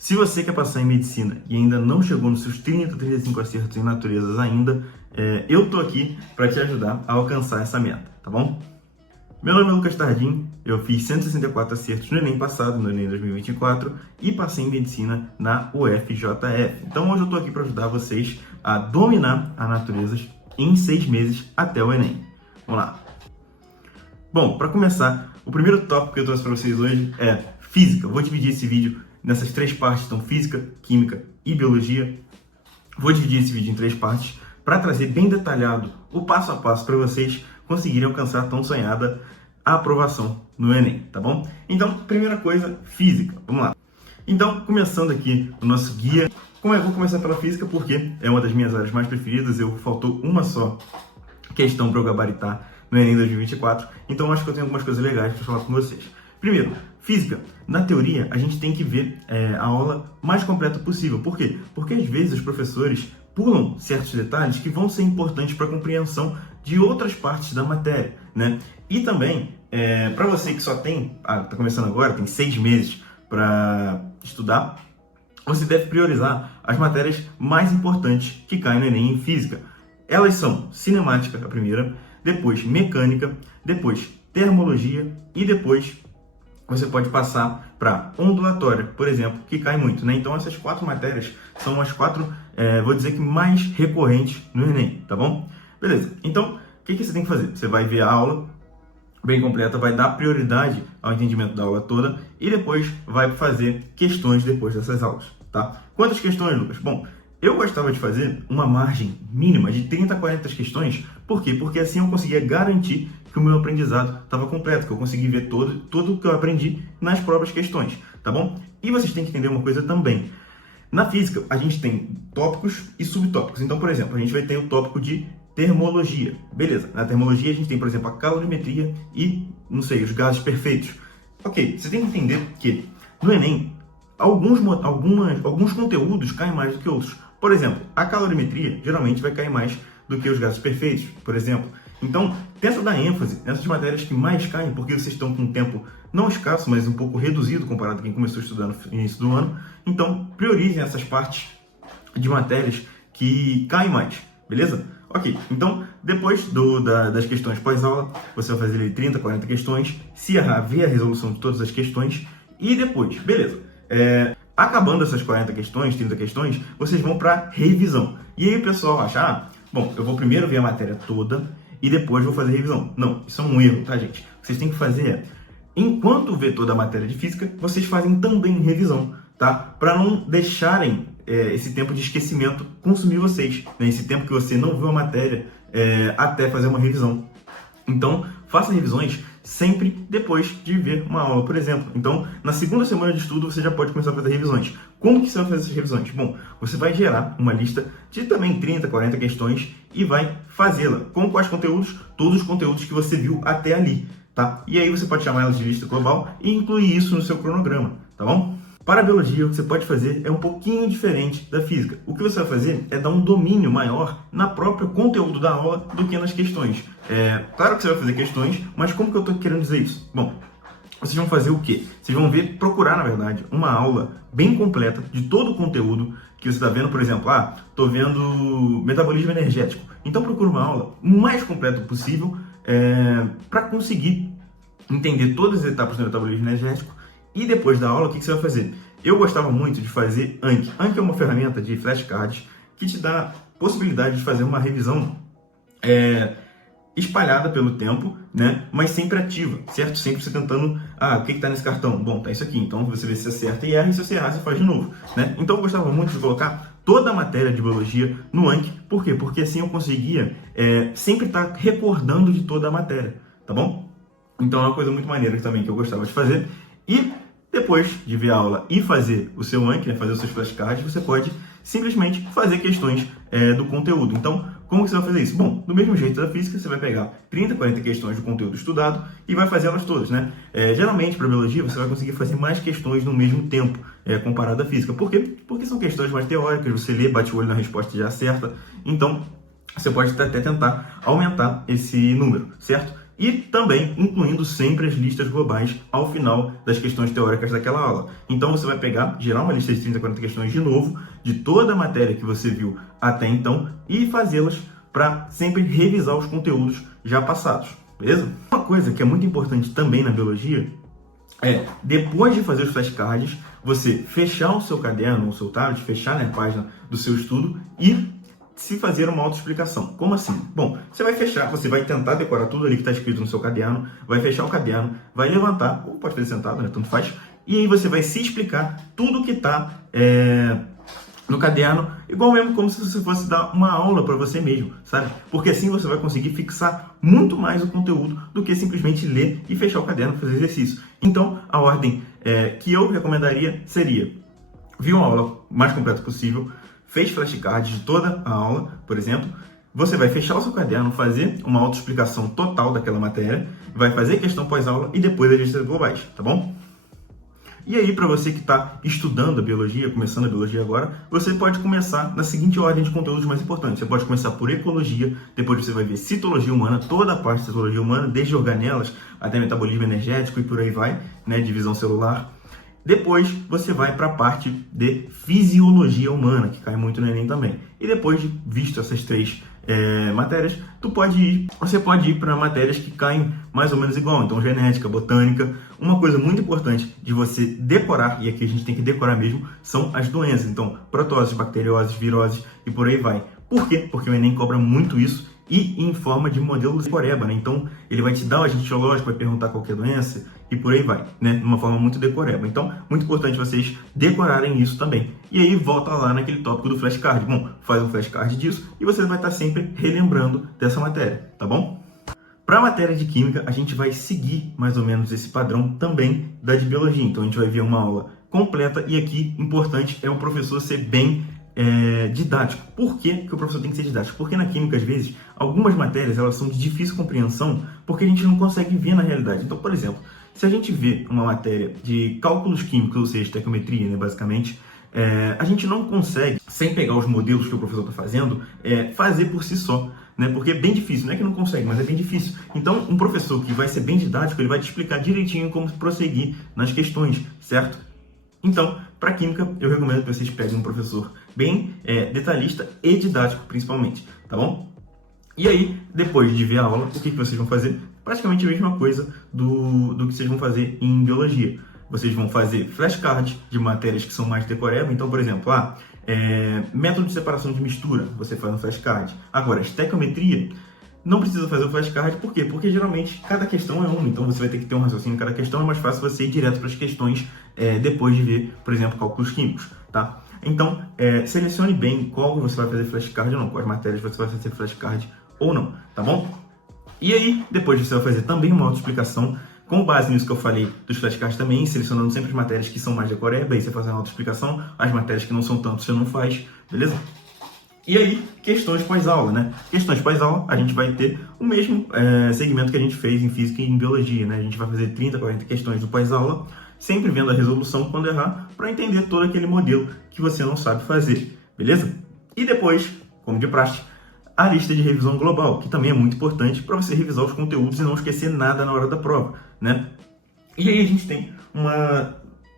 Se você quer passar em medicina e ainda não chegou nos seus 30, 35 acertos em naturezas ainda, eu tô aqui para te ajudar a alcançar essa meta, tá bom? Meu nome é Lucas Tardim, eu fiz 164 acertos no Enem passado, no Enem 2024, e passei em medicina na UFJF. Então hoje eu tô aqui para ajudar vocês a dominar as naturezas em 6 meses até o Enem. Vamos lá! Bom, para começar, o primeiro tópico que eu trouxe para vocês hoje é física. Eu vou dividir esse vídeo nessas 3 partes, então física, química e biologia. Vou dividir esse vídeo em 3 partes para trazer bem detalhado o passo a passo para vocês conseguirem alcançar a tão sonhada aprovação no Enem, tá bom? Então, primeira coisa, física. Vamos lá. Então, começando aqui o nosso guia. Como eu vou começar pela física porque é uma das minhas áreas mais preferidas, faltou uma só questão para eu gabaritar no Enem 2024, então acho que eu tenho algumas coisas legais para falar com vocês. Primeiro, física. Na teoria, a gente tem que ver a aula mais completa possível. Por quê? Porque às vezes os professores pulam certos detalhes que vão ser importantes para a compreensão de outras partes da matéria, né? E também, para você que só está começando agora, tem 6 meses para estudar, você deve priorizar as matérias mais importantes que caem no Enem em física. Elas são cinemática, a primeira, depois mecânica, depois termologia e depois você pode passar para ondulatória, por exemplo, que cai muito, né? Então essas 4 matérias são as 4, vou dizer que mais recorrentes no Enem, tá bom? Beleza, então o que você tem que fazer? Você vai ver a aula bem completa, vai dar prioridade ao entendimento da aula toda e depois vai fazer questões depois dessas aulas, tá? Quantas questões, Lucas? Bom, eu gostava de fazer uma margem mínima de 30 a 40 questões. Por quê? Porque assim eu conseguia garantir que o meu aprendizado estava completo, que eu consegui ver tudo o que eu aprendi nas próprias questões, tá bom? E vocês têm que entender uma coisa também. Na física, a gente tem tópicos e subtópicos. Então, por exemplo, a gente vai ter o tópico de termologia. Beleza, na termologia a gente tem, por exemplo, a calorimetria e, não sei, os gases perfeitos. Ok, você tem que entender que no Enem, alguns conteúdos caem mais do que outros. Por exemplo, a calorimetria geralmente vai cair mais do que os gases perfeitos, por exemplo. Então, tenta dar ênfase nessas matérias que mais caem, porque vocês estão com um tempo não escasso, mas um pouco reduzido comparado a quem começou a estudar no início do ano. Então, priorizem essas partes de matérias que caem mais, beleza? Ok, então, depois das questões pós-aula, você vai fazer ali 30, 40 questões, se errar, ver a resolução de todas as questões e depois, beleza. Acabando essas 40 questões, 30 questões, vocês vão para revisão. E aí o pessoal acha, bom, eu vou primeiro ver a matéria toda e depois vou fazer revisão. Não, isso é um erro, tá, gente? O que vocês têm que fazer enquanto vê toda a matéria de física, vocês fazem também revisão, tá? Para não deixarem esse tempo de esquecimento consumir vocês, né? Esse tempo que você não viu a matéria até fazer uma revisão. Então, faça revisões sempre depois de ver uma aula, por exemplo. Então, na segunda semana de estudo, você já pode começar a fazer revisões. Como que você vai fazer essas revisões? Bom, você vai gerar uma lista de também 30, 40 questões e vai fazê-la. Com quais conteúdos? Todos os conteúdos que você viu até ali, tá? E aí você pode chamar ela de lista global e incluir isso no seu cronograma, tá bom? Para a biologia, o que você pode fazer é um pouquinho diferente da física. O que você vai fazer é dar um domínio maior na própria conteúdo da aula do que nas questões. Claro que você vai fazer questões, mas como que eu estou querendo dizer isso? Bom, vocês vão fazer o quê? Vocês vão procurar, na verdade, uma aula bem completa de todo o conteúdo que você está vendo. Por exemplo, estou vendo metabolismo energético. Então procura uma aula o mais completa possível para conseguir entender todas as etapas do metabolismo energético. E depois da aula, o que você vai fazer? Eu gostava muito de fazer Anki. Anki é uma ferramenta de flashcards que te dá possibilidade de fazer uma revisão espalhada pelo tempo, né? Mas sempre ativa, certo? Sempre você tentando, o que está nesse cartão? Bom, tá isso aqui. Então você vê se acerta e erra, e se você errar, você faz de novo, né? Então eu gostava muito de colocar toda a matéria de biologia no Anki. Por quê? Porque assim eu conseguia sempre estar recordando de toda a matéria, tá bom? Então é uma coisa muito maneira também que eu gostava de fazer. E depois de ver a aula e fazer o seu Anki, né, fazer os seus flashcards, você pode simplesmente fazer questões do conteúdo. Então, como que você vai fazer isso? Bom, do mesmo jeito da física, você vai pegar 30, 40 questões do conteúdo estudado e vai fazer elas todas, né? Geralmente, para a biologia, você vai conseguir fazer mais questões no mesmo tempo, comparado à física. Por quê? Porque são questões mais teóricas, você lê, bate o olho na resposta e já acerta. Então, você pode até tentar aumentar esse número, certo? e também incluindo sempre as listas globais ao final das questões teóricas daquela aula. Então você vai pegar, gerar uma lista de 30 a 40 questões de novo, de toda a matéria que você viu até então, e fazê-las para sempre revisar os conteúdos já passados, beleza? Uma coisa que é muito importante também na biologia é, depois de fazer os flashcards, você fechar o seu caderno, o seu tablet, fechar, né, a página do seu estudo e se fazer uma autoexplicação. Como assim? Bom, você vai fechar, você vai tentar decorar tudo ali que está escrito no seu caderno, vai fechar o caderno, vai levantar, ou pode fazer sentado, né, tanto faz, e aí você vai se explicar tudo que está no caderno, igual mesmo como se você fosse dar uma aula para você mesmo, sabe? Porque assim você vai conseguir fixar muito mais o conteúdo do que simplesmente ler e fechar o caderno para fazer exercício. Então, a ordem que eu recomendaria seria: viu a aula o mais completa possível, fez flashcards de toda a aula, por exemplo, você vai fechar o seu caderno, fazer uma autoexplicação total daquela matéria, vai fazer questão pós-aula e depois as listas globais, tá bom? E aí, para você que está estudando a biologia, começando a biologia agora, você pode começar na seguinte ordem de conteúdos mais importantes. Você pode começar por ecologia, depois você vai ver citologia humana, toda a parte de citologia humana, desde organelas até metabolismo energético e por aí vai, né, divisão celular. Depois você vai para a parte de fisiologia humana, que cai muito no Enem também. E depois de visto essas três matérias, você pode ir para matérias que caem mais ou menos igual. Então, genética, botânica. Uma coisa muito importante de você decorar, e aqui a gente tem que decorar mesmo, são as doenças. Então, protoses, bacterioses, viroses e por aí vai. Por quê? Porque o Enem cobra muito isso e em forma de modelo decoreba, né? Então, ele vai te dar o agente biológico, vai perguntar qual que é a doença e por aí vai, né? De uma forma muito decoreba. Então, muito importante vocês decorarem isso também. E aí, volta lá naquele tópico do flashcard. Bom, faz um flashcard disso e você vai estar sempre relembrando dessa matéria, tá bom? Para a matéria de química, a gente vai seguir mais ou menos esse padrão também da de biologia. Então, a gente vai ver uma aula completa e aqui, importante, é o professor ser bem didático. Por que o professor tem que ser didático? Porque na química, às vezes, algumas matérias elas são de difícil compreensão porque a gente não consegue ver na realidade. Então, por exemplo, se a gente vê uma matéria de cálculos químicos, ou seja, estequiometria, né, basicamente, a gente não consegue, sem pegar os modelos que o professor está fazendo, fazer por si só, né? Porque é bem difícil, não é que não consegue, mas é bem difícil. Então, um professor que vai ser bem didático, ele vai te explicar direitinho como prosseguir nas questões, certo? Então, para química, eu recomendo que vocês peguem um professor bem detalhista e didático, principalmente, tá bom? E aí, depois de ver a aula, o que vocês vão fazer? Praticamente a mesma coisa do que vocês vão fazer em biologia. Vocês vão fazer flashcards de matérias que são mais decoreba. Então, por exemplo, método de separação de mistura, você faz um flashcard. Agora, estequiometria, não precisa fazer o flashcard, por quê? Porque geralmente cada questão é uma, então você vai ter que ter um raciocínio em cada questão, é mais fácil você ir direto para as questões depois de ver, por exemplo, cálculos químicos, tá? Então, selecione bem qual você vai fazer flashcard ou não, quais matérias você vai fazer flashcard ou não, tá bom? E aí, depois você vai fazer também uma autoexplicação, com base nisso que eu falei dos flashcards também, selecionando sempre as matérias que são mais decoreba, aí você faz uma autoexplicação, as matérias que não são tanto você não faz, beleza? E aí, questões pós-aula, né? Questões pós-aula, a gente vai ter o mesmo segmento que a gente fez em física e em biologia, né? A gente vai fazer 30, 40 questões do pós-aula, sempre vendo a resolução quando errar, para entender todo aquele modelo que você não sabe fazer, beleza? E depois, como de praxe, a lista de revisão global, que também é muito importante para você revisar os conteúdos e não esquecer nada na hora da prova, né? E aí a gente tem uma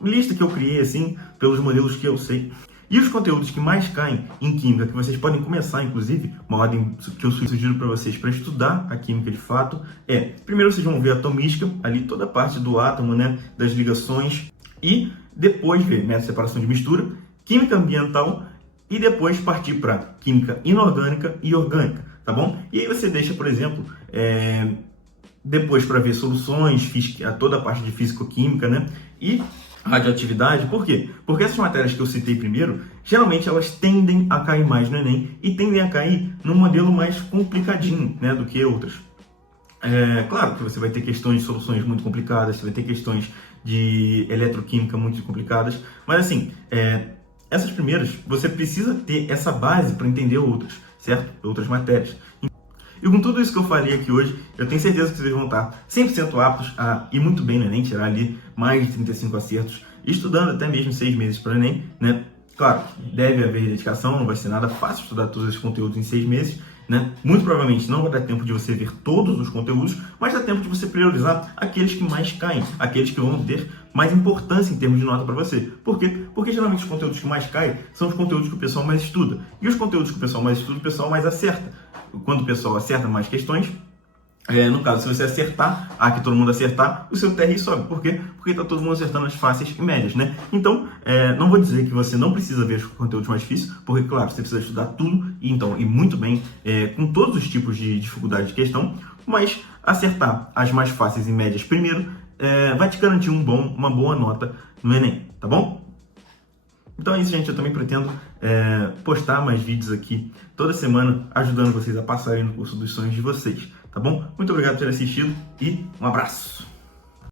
lista que eu criei, assim, pelos modelos que eu sei. E os conteúdos que mais caem em química, que vocês podem começar, inclusive, uma ordem que eu sugiro para vocês para estudar a química de fato, primeiro vocês vão ver a atomística, ali toda a parte do átomo, né, das ligações, e depois ver método de separação de mistura, química ambiental, e depois partir para química inorgânica e orgânica, tá bom? E aí você deixa, por exemplo, depois para ver soluções, toda a parte de físico-química, né? E radioatividade, por quê? Porque essas matérias que eu citei primeiro, geralmente elas tendem a cair mais no Enem e tendem a cair num modelo mais complicadinho, né, do que outras. Claro que você vai ter questões de soluções muito complicadas, você vai ter questões de eletroquímica muito complicadas, mas assim, essas primeiras, você precisa ter essa base para entender outras, certo? Outras matérias. E com tudo isso que eu falei aqui hoje, eu tenho certeza que vocês vão estar 100% aptos a ir muito bem no Enem, tirar ali mais de 35 acertos, estudando até mesmo 6 meses para o Enem, né? Claro, deve haver dedicação, não vai ser nada fácil estudar todos esses conteúdos em 6 meses, né? Muito provavelmente não vai dar tempo de você ver todos os conteúdos, mas dá tempo de você priorizar aqueles que mais caem, aqueles que vão ter mais importância em termos de nota para você. Por quê? Porque geralmente os conteúdos que mais caem são os conteúdos que o pessoal mais estuda. E os conteúdos que o pessoal mais estuda, o pessoal mais acerta. Quando o pessoal acerta mais questões, no caso, se você acertar, que todo mundo acertar, o seu TRI sobe. Por quê? Porque está todo mundo acertando as fáceis e médias, né? Então, não vou dizer que você não precisa ver os conteúdos mais difíceis, porque, claro, você precisa estudar tudo e muito bem, com todos os tipos de dificuldade de questão, mas acertar as mais fáceis e médias primeiro vai te garantir uma boa nota no Enem, tá bom? Então é isso, gente. Eu também pretendo postar mais vídeos aqui toda semana, ajudando vocês a passarem no curso dos sonhos de vocês, tá bom? Muito obrigado por ter assistido e um abraço!